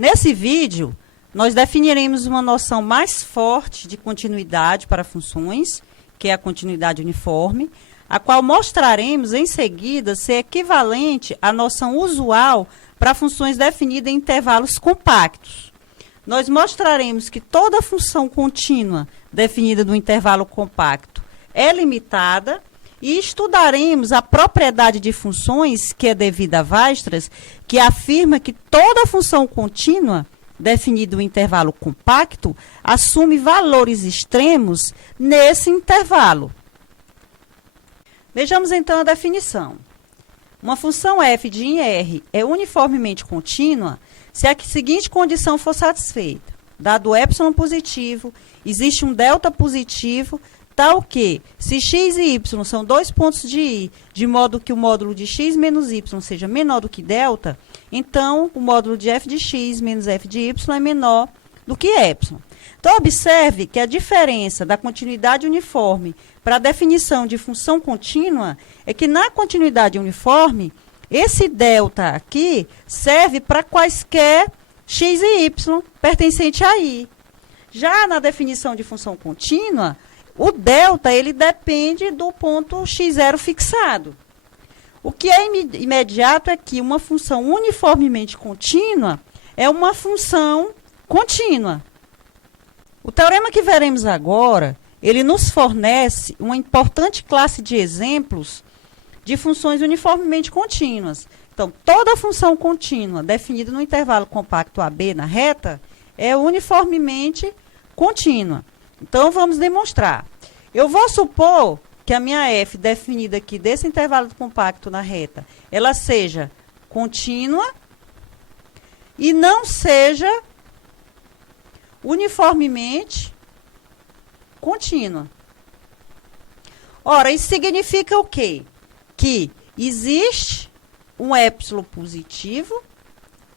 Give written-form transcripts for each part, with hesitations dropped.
Nesse vídeo, nós definiremos uma noção mais forte de continuidade para funções, que é a continuidade uniforme, a qual mostraremos em seguida ser equivalente à noção usual para funções definidas em intervalos compactos. Nós mostraremos que toda função contínua definida no intervalo compacto é limitada e estudaremos a propriedade de funções, que é devida a Weierstrass, que afirma que toda função contínua definida no intervalo compacto assume valores extremos nesse intervalo. Vejamos então a definição. Uma função f de em R é uniformemente contínua se a seguinte condição for satisfeita. Dado epsilon positivo, existe um delta positivo, tal que, se x e y são dois pontos de I, de modo que o módulo de x menos y seja menor do que delta, então o módulo de f de x menos f de y é menor do que epsilon. Então, observe que a diferença da continuidade uniforme para a definição de função contínua é que na continuidade uniforme, esse delta aqui serve para quaisquer x e y pertencente a I. Já na definição de função contínua, o delta ele depende do ponto x0 fixado. O que é imediato é que uma função uniformemente contínua é uma função contínua. O teorema que veremos agora, ele nos fornece uma importante classe de exemplos de funções uniformemente contínuas. Então, toda função contínua definida no intervalo compacto AB na reta é uniformemente contínua. Então, vamos demonstrar. Eu vou supor que a minha f definida aqui desse intervalo compacto na reta, ela seja contínua e não seja uniformemente contínua. Ora, isso significa o quê? Que existe um epsilon positivo,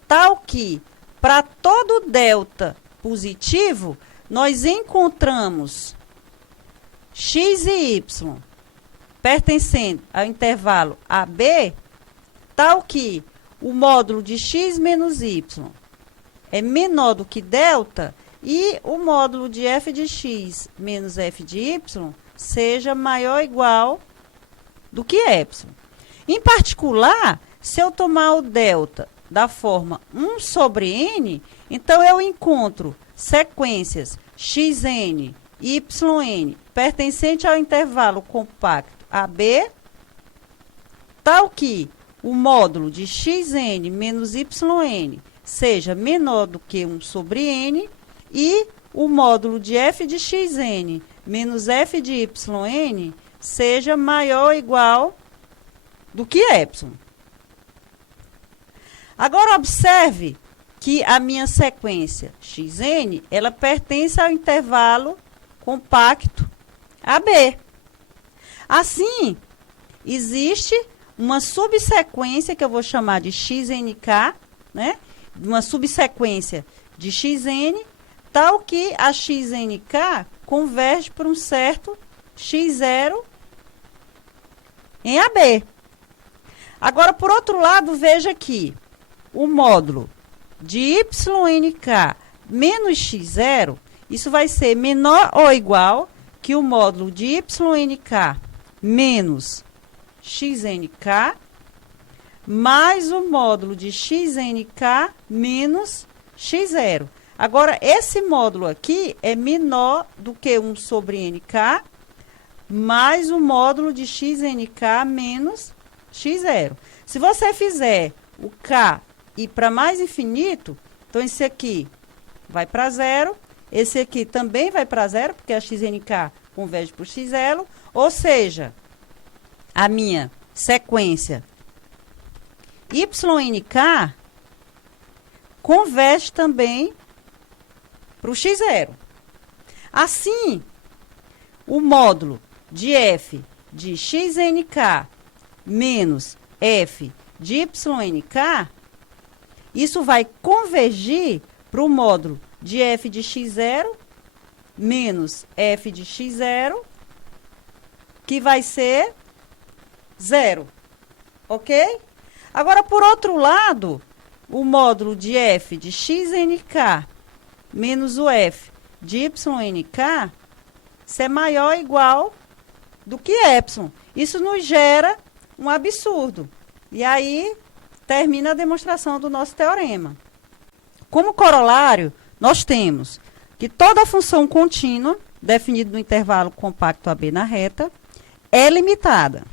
tal que, para todo delta positivo, nós encontramos x e y pertencendo ao intervalo AB, tal que o módulo de x menos y é menor do que delta e o módulo de f de x menos f de y seja maior ou igual do que epsilon. Em particular, se eu tomar o delta da forma 1 sobre n, então eu encontro sequências xn e yn pertencente ao intervalo compacto AB, tal que o módulo de xn menos yn seja menor do que 1 sobre n e o módulo de f de xn menos f de yn seja maior ou igual do que epsilon. Agora, observe que a minha sequência xn, ela pertence ao intervalo compacto AB. Assim, existe uma subsequência que eu vou chamar de xnk, né? Uma subsequência de xn, tal que a xnk converge para um certo x0 em AB. Agora, por outro lado, veja aqui, o módulo deynk menos x0, isso vai ser menor ou igual que o módulo deynk menos xnk mais o módulo de xnk menos x0. Agora, esse módulo aqui é menor do que 1 sobre nk mais o módulo de xnk menos x0. Se você fizer o k ir para mais infinito, então esse aqui vai para zero, esse aqui também vai para zero, porque a xnk converge para o x0, ou seja, a minha sequênciaynk converge também para o x0. Assim, o módulo de f de xnk menos f deynk, isso vai convergir para o módulo de f de x0 menos f de x0, que vai ser 0. Ok? Agora, por outro lado, o módulo de f de xnk menos o f de ynk, isso é maior ou igual do que epsilon. Isso nos gera um absurdo. E aí, termina a demonstração do nosso teorema. Como corolário, nós temos que toda função contínua, definida no intervalo compacto AB na reta, é limitada.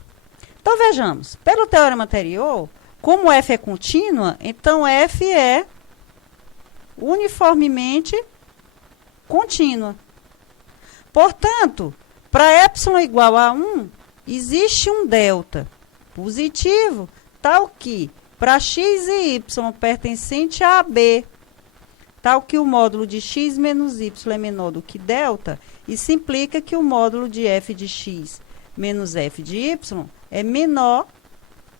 Então, vejamos, pelo teorema anterior, como f é contínua, então f é uniformemente contínua. Portanto, para epsilon igual a 1, existe um delta positivo, tal que para x e y pertencente a AB, tal que o módulo de x menos y é menor do que delta, isso implica que o módulo de f de x menos f de y é menor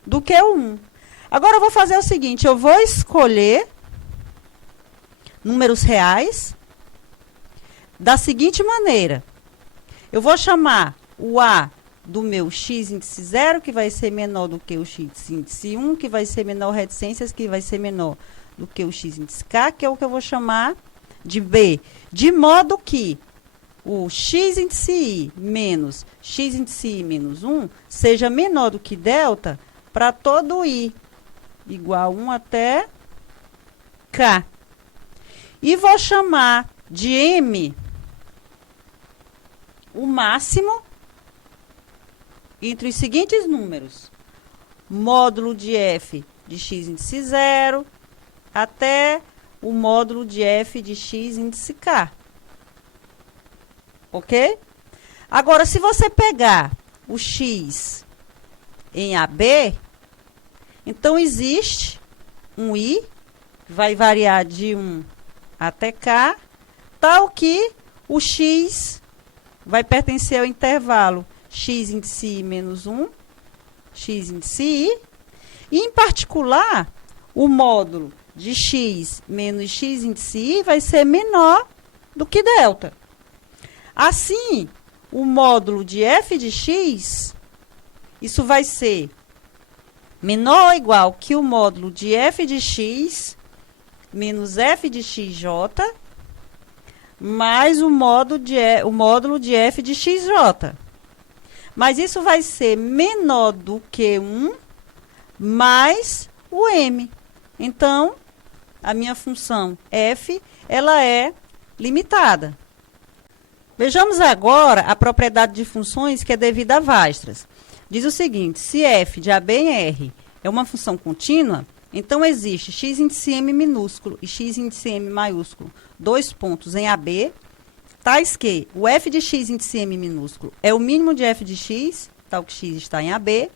do que o 1. Agora eu vou fazer o seguinte, eu vou escolher números reais da seguinte maneira. Eu vou chamar o A do meu x índice 0, que vai ser menor do que o x índice 1, que vai ser menor reticências, que vai ser menor do que o x índice k, que é o que eu vou chamar de B. De modo que o x índice i menos x índice i menos 1 seja menor do que delta para todo i igual a 1 até k. E vou chamar de m o máximo entre os seguintes números: módulo de f de x índice 0 até o módulo de f de x índice k. Ok? Agora, se você pegar o x em AB, então existe um i, que vai variar de 1 até k, tal que o x vai pertencer ao intervalo x índice i menos 1, x índice i, e, em particular, o módulo de x menos x índice i vai ser menor do que delta. Assim, o módulo de f de x, isso vai ser menor ou igual que o módulo de f de x menos f de xj mais o módulo de f de xj. Mas isso vai ser menor do que 1 mais o m. Então, a minha função f, ela é limitada. Vejamos agora a propriedade de funções que é devida a Weierstrass. Diz o seguinte: se f de AB em R é uma função contínua, então existe x índice m minúsculo e x índice m maiúsculo, dois pontos em AB, tais que o f de x índice m minúsculo é o mínimo de f de x, tal que x está em AB,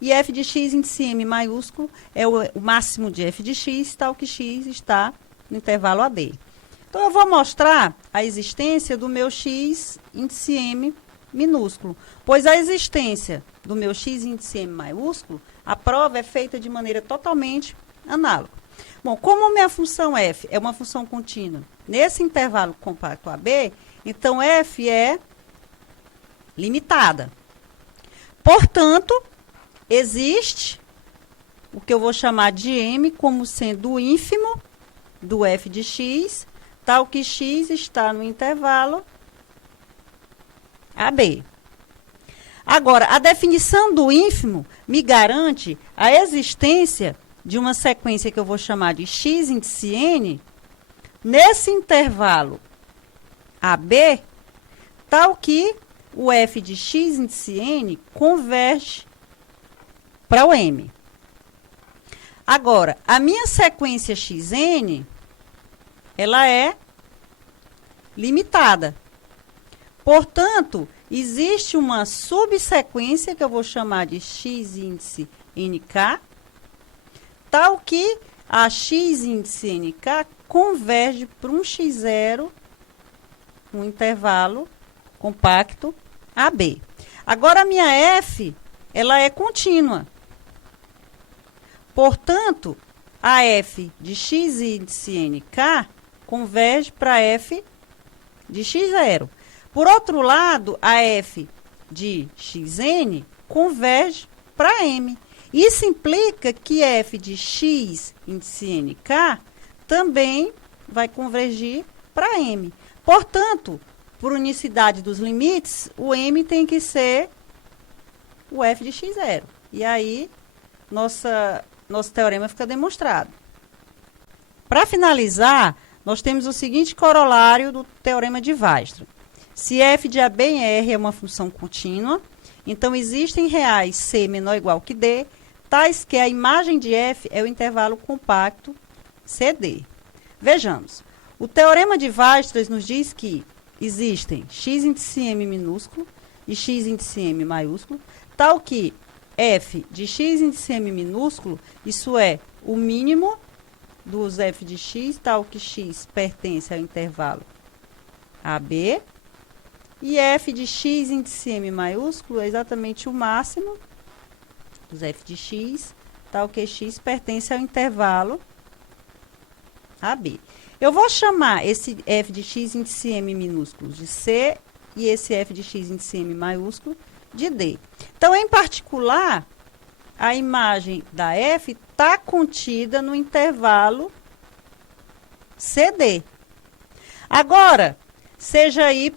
e f de x índice m maiúsculo é o máximo de f de x, tal que x está no intervalo AB. Então, eu vou mostrar a existência do meu x índice m minúsculo, pois a existência do meu x índice m maiúsculo, a prova é feita de maneira totalmente análoga. Bom, como minha função f é uma função contínua nesse intervalo compacto AB, então f é limitada. Portanto, existe o que eu vou chamar de m como sendo o ínfimo do f de x, tal que x está no intervalo AB. Agora, a definição do ínfimo me garante a existência de uma sequência que eu vou chamar de x índice n nesse intervalo AB, tal que o f de x índice n converge para o m. Agora, a minha sequência xn, ela é limitada. Portanto, existe uma subsequência que eu vou chamar de x índice nk, tal que a x índice nk converge para um x0 no intervalo compacto AB. Agora, a minha f, ela é contínua. Portanto, a f de x índice nk converge para f de x0. Por outro lado, a f de xn converge para m. Isso implica que f de x índice nk também vai convergir para m. Portanto, por unicidade dos limites, o m tem que ser o f de x0. E aí, nosso teorema fica demonstrado. Para finalizar, nós temos o seguinte corolário do teorema de Weierstrass. Se f de AB em R é uma função contínua, então existem reais C menor ou igual que D, tais que a imagem de f é o intervalo compacto CD. Vejamos. O teorema de Weierstrass nos diz que existem x índice m minúsculo e x índice m maiúsculo, tal que f de x índice m minúsculo, isso é, o mínimo dos f de x, tal que x pertence ao intervalo AB, e f de x índice m maiúsculo é exatamente o máximo dos f de x, tal que x pertence ao intervalo AB. Eu vou chamar esse f de x índice m minúsculo de C e esse f de x índice m maiúsculo de D. Então, em particular, a imagem da f está contida no intervalo CD. Agora, seja y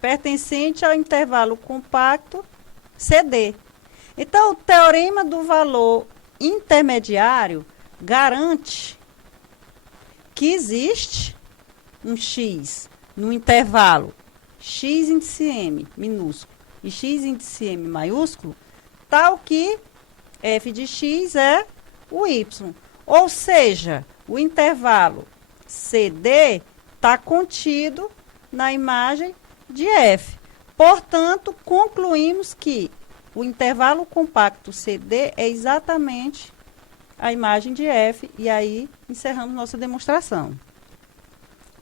pertencente ao intervalo compacto CD. Então, o teorema do valor intermediário garante que existe um x no intervalo x índice m minúsculo e x índice m maiúsculo, tal que f de x é o y. Ou seja, o intervalo CD está contido na imagem de f. Portanto, concluímos que o intervalo compacto CD é exatamente a imagem de f, e aí encerramos nossa demonstração.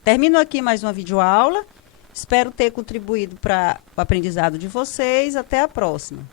Termino aqui mais uma videoaula. Espero ter contribuído para o aprendizado de vocês. Até a próxima.